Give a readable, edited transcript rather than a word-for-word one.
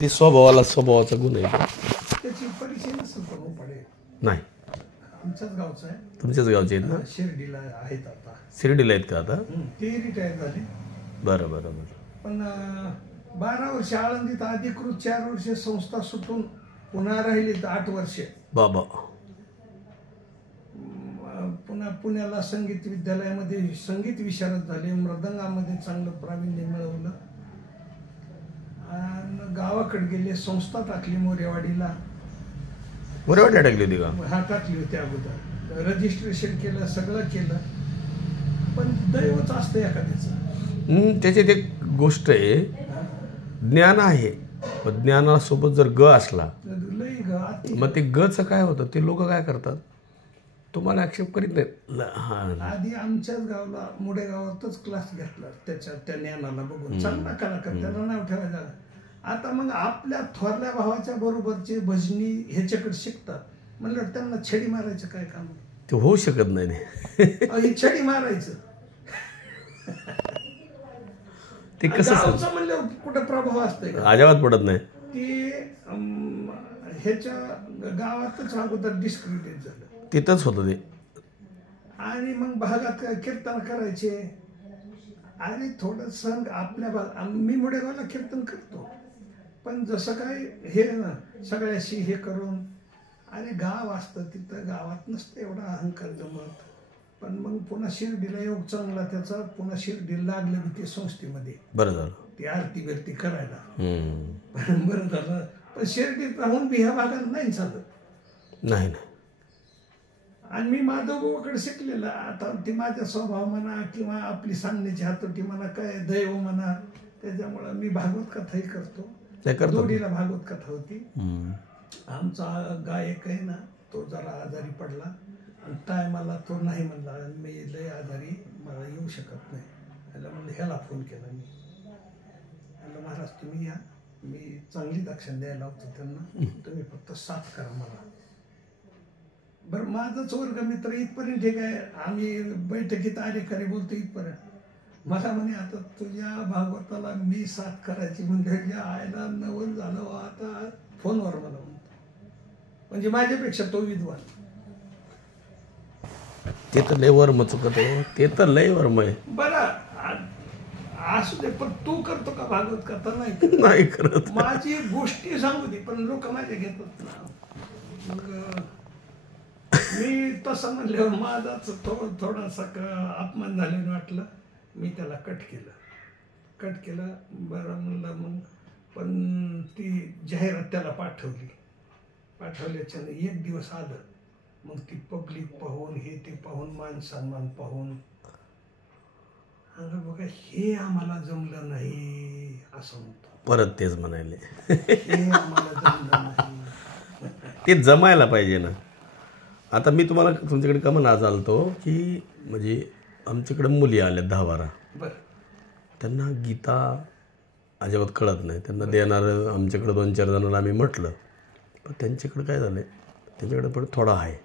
ते स्वभावाचा गुण आहे. त्याची परिचय नसेल पण पडेल नाही, आमच्याच गावचं आहे. तुमच्याच गावचे आहेत ना? शिर्डीला आहेत आता. शिर्डीला आहेत का आता? ते रिटायर झाले. बरं बरं बरं. पण 12 वर्ष आळंदीत अधिकृत, 4 वर्ष संस्था सुटून पुन्हा राहिली 8 वर्ष. बाबा. पुन्हा पुण्याला संगीत विद्यालयामध्ये संगीत विशारद झाले. मृदंगामध्ये चांगलं प्रावीण्य मिळवलं. आणि गावाकडे गेले. संस्था टाकली मोरेवाडीला. मोरेवाडीला टाकली होती का? हा, टाकली होती अगोदर. रजिस्ट्रेशन केलं, सगळं केलं. पण दैवच असतं एखाद्याचं. त्याच्यात एक गोष्ट आहे, ज्ञान आहे पण ज्ञानासोबत जर ग असला मग ते गचं काय होतं, ते लोक काय करतात, तुम्हाला आक्षेप करीत नाहीत. आधी आमच्याच गावाला मुडे गावातच क्लास घेतला त्या ज्ञानाला बघून. चांगला कलाकार, त्याला नाव ठेवायचं. आता मग आपल्या थोरल्या भावाच्या बरोबरचे भजनी ह्याच्याकडे शिकतात म्हणलं त्यांना छडी मारायचं काय काम? ते होऊ शकत नाही. छडी मारायचं ते कसं म्हणलं कुठं प्रभाव असतोय? अजिबात पडत नाही. ते ह्याच्या गावातच अगोदर डिस्क्रिमिनेट झालं. तिथंच होतं ते. आणि मग भागात कीर्तन करायचे. आणि थोडं सण आपल्या भाग, मी मुडेगावला कीर्तन करतो पण जसं काय हे ना सगळ्याशी हे करून, आणि गाव असतं तिथं, गावात नसतं एवढा अहंकार जमत. पण मग पुन्हा शिर्डीला योग चांगला त्याचा, पुन्हा शिर्डीला लागलं मी ते संस्थेमध्ये. बरं झालं ती आरती बिरती करायला. बरं झालं. पण शिर्डीत राहून मी ह्या भागात नाही चालत. नाही. आणि मी माधवबाबाकडे शिकलेला. आता ती माझा स्वभाव म्हणा किंवा आपली सांगण्याची हातोटी म्हणा, काय दैव म्हणा, त्याच्यामुळं मी भागवत कथाही करतो. दोडीला भागवत कथा होती. आमचा गायक आहे ना, तो जरा आजारी पडला आणि टायमाला तो नाही म्हणला. मी लय आजारी, मला येऊ शकत नाही. त्याला म्हणलं ह्याला फोन केला मी. म्हणलं महाराज तुम्ही या, मी चांगली दक्षिण द्यायला होतो त्यांना, तुम्ही फक्त साथ करा मला. बरं, माझाच वर्गमित्र इथपर्यंत ठीक आहे, आम्ही बैठकीत आरेखरी बोलतो इथपर्यंत. मला म्हणे आता तुझ्या भागवताला मी साथ करायची म्हणजे आयला नवल झालं. आता फोनवर मला म्हणतो, म्हणजे माझ्यापेक्षा तो विद्वान. ते तर लय वर्म चुकत आहे. ते तर लय वर्म आहे. बरं असू दे, पण तू करतो का भागवत कथा? नाही करत. माझी गोष्टी सांगू दे, पण लोक माझ्या घेतात ना. मग मी तसं म्हणल्यावर माझाच थोडासा अपमान झाल्याने वाटलं. मी त्याला कट केलं. बरं म्हणलं मग. पण ती जाहिरात त्याला पाठवल्याच्यानं एक दिवस आलं. मग ती पब्लिक पाहून, हे ते पाहून, मान सन्मान पाहून, अगं बघा हे आम्हाला जमलं नाही असं म्हणतो. परत तेच म्हणाले, हे आम्हाला जमलं नाही. ते जमायला पाहिजे ना. आता मी तुम्हाला तुमच्याकडे का म्हणा आज आलतो की म्हणजे आमच्याकडे मुली आल्या 10-12. बरं. त्यांना गीता अजिबात कळत नाही. त्यांना देणारं आमच्याकडे 2-4 जणांना आम्ही म्हटलं, पण त्यांच्याकडे काय झालं आहे, त्यांच्याकडे पण थोडा आहे.